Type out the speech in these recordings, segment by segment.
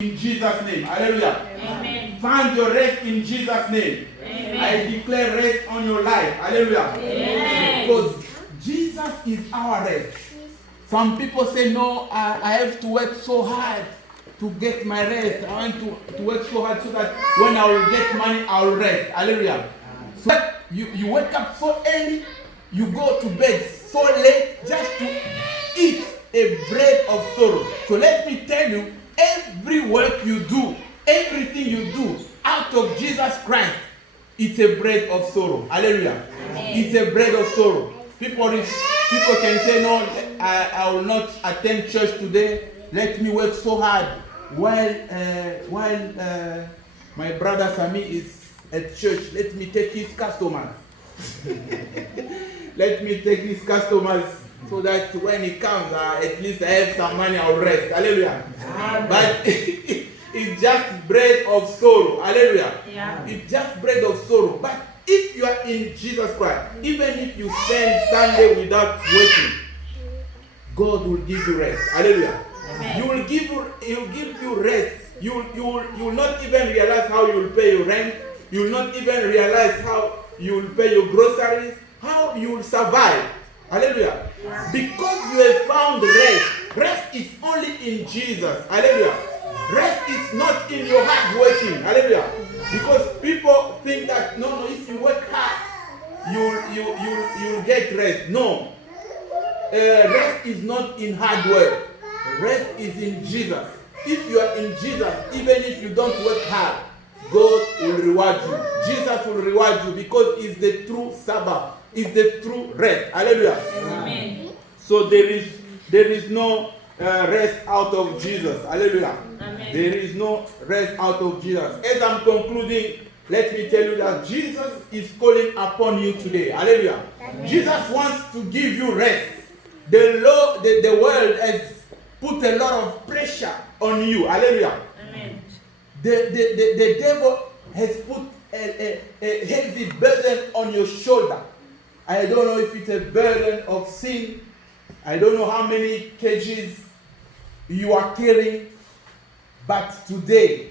in Jesus' name. Hallelujah. Amen. Find your rest in Jesus' name. Amen. I declare rest on your life. Hallelujah. Amen. Because Jesus is our rest. Some people say, no, I have to work so hard to get my rest. I want to work so hard so that when I will get money, I will rest. Hallelujah. So you wake up so early, you go to bed so late just to eat a bread of sorrow. So let me tell you, every work you do, everything you do out of Jesus Christ, it's a bread of sorrow. Hallelujah. Amen. It's a bread of sorrow. People can say, no, I will not attend church today. Let me work so hard while my brother Sami is at church. Let me take his customers. Let me take his customers so that when he comes, at least I have some money, I'll rest. Hallelujah. Amen. But it's just bread of sorrow. Hallelujah. Yeah. It's just bread of sorrow. But if you are in Jesus Christ, even if you spend Sunday without working, God will give you rest. Hallelujah. Amen. He will give you rest. You will not even realize how you will pay your rent. You will not even realize how you will pay your groceries, how you will survive. Hallelujah. Yeah. Because you have found rest. Rest is only in Jesus. Hallelujah. Rest is not in your hard working. Hallelujah. Because people think that no, if you work hard, you'll get rest. No. Rest is not in hard work. Rest is in Jesus. If you are in Jesus, even if you don't work hard, God will reward you. Jesus will reward you because it's the true Sabbath. It's the true rest. Hallelujah. Amen. So there is no rest out of Jesus. Hallelujah. Amen. There is no rest out of Jesus. As I'm concluding, let me tell you that Jesus is calling upon you today. Hallelujah. Amen. Jesus wants to give you rest. The world has put a lot of pressure on you. Hallelujah. Amen. The devil has put a heavy burden on your shoulder. I don't know if it's a burden of sin. I don't know how many kgs you are carrying. But today,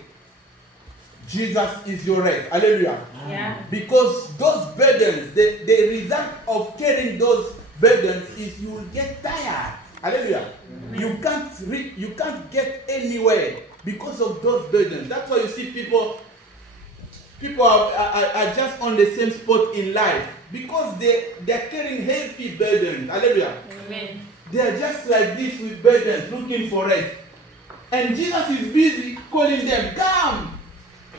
Jesus is your rest. Hallelujah. Yeah. Because those burdens, the result of carrying those burdens is you will get tired. Hallelujah. Amen. You can't get anywhere because of those burdens. That's why you see people are just on the same spot in life because they're carrying heavy burdens. Hallelujah. Amen. They're just like this with burdens, looking for rest. And Jesus is busy calling them, come.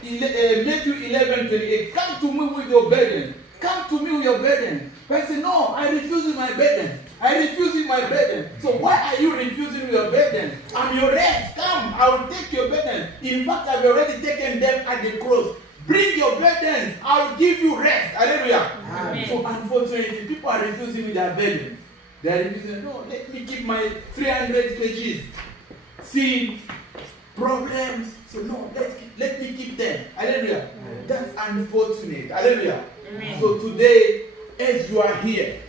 Matthew 11:28, come to me with your burden. Come to me with your burden. But I say, no, I refuse my burden. I refuse my burden. So why are you refusing your burden? I'm your rest. Come, I will take your burden. In fact, I've already taken them at the cross. Bring your burdens. I'll give you rest. Hallelujah. Amen. So unfortunately, people are refusing their burden. They are refusing, no, let me keep my 300 kgs. Sin, problems. So no, let me keep them. Hallelujah. Amen. That's unfortunate. Hallelujah. Amen. So today, as you are here,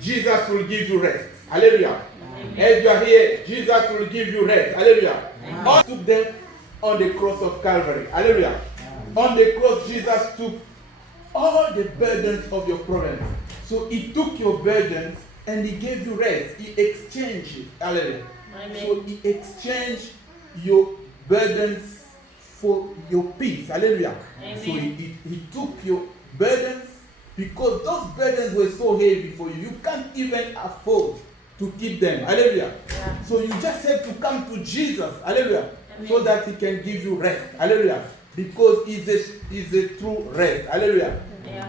Jesus will give you rest. Hallelujah. Amen. As you are here, Jesus will give you rest. Hallelujah. God took them on the cross of Calvary. Hallelujah. Amen. On the cross, Jesus took all the burdens of your problems. So he took your burdens and he gave you rest. He exchanged it. Hallelujah. Amen. So he exchanged your burdens for your peace. Hallelujah. Amen. So he took your burdens because those burdens were so heavy for you. You can't even afford to keep them. Hallelujah. Yeah. So you just have to come to Jesus. Hallelujah. Amen. So that he can give you rest. Hallelujah. Because he's a true rest. Hallelujah. Yeah.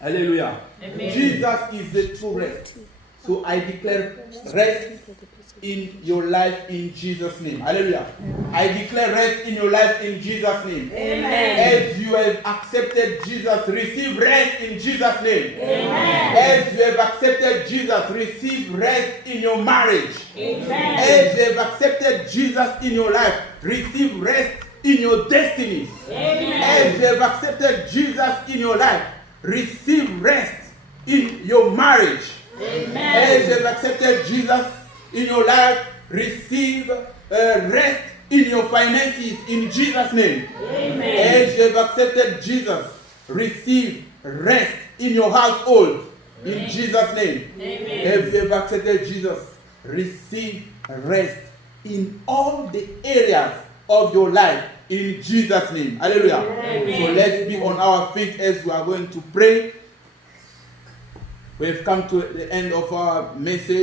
Hallelujah. Amen. Jesus is the true rest. So I declare rest in your life in Jesus' name. Hallelujah. I declare rest in your life in Jesus' name. Amen. As you have accepted Jesus, receive rest in Jesus' name. Amen. As you have accepted Jesus, receive rest in your marriage. Amen. As you have accepted Jesus in your life, receive rest in your destiny. Amen. As you have accepted Jesus in your life, receive rest in your marriage. Amen. As you have accepted Jesus in your life, receive rest in your finances in Jesus' name. Amen. As you have accepted Jesus, receive rest in your household in Jesus' name. Amen. As you have accepted Jesus, receive rest in all the areas of your life in Jesus' name. Hallelujah. Amen. So let's be on our feet as we are going to pray. We've come to the end of our message.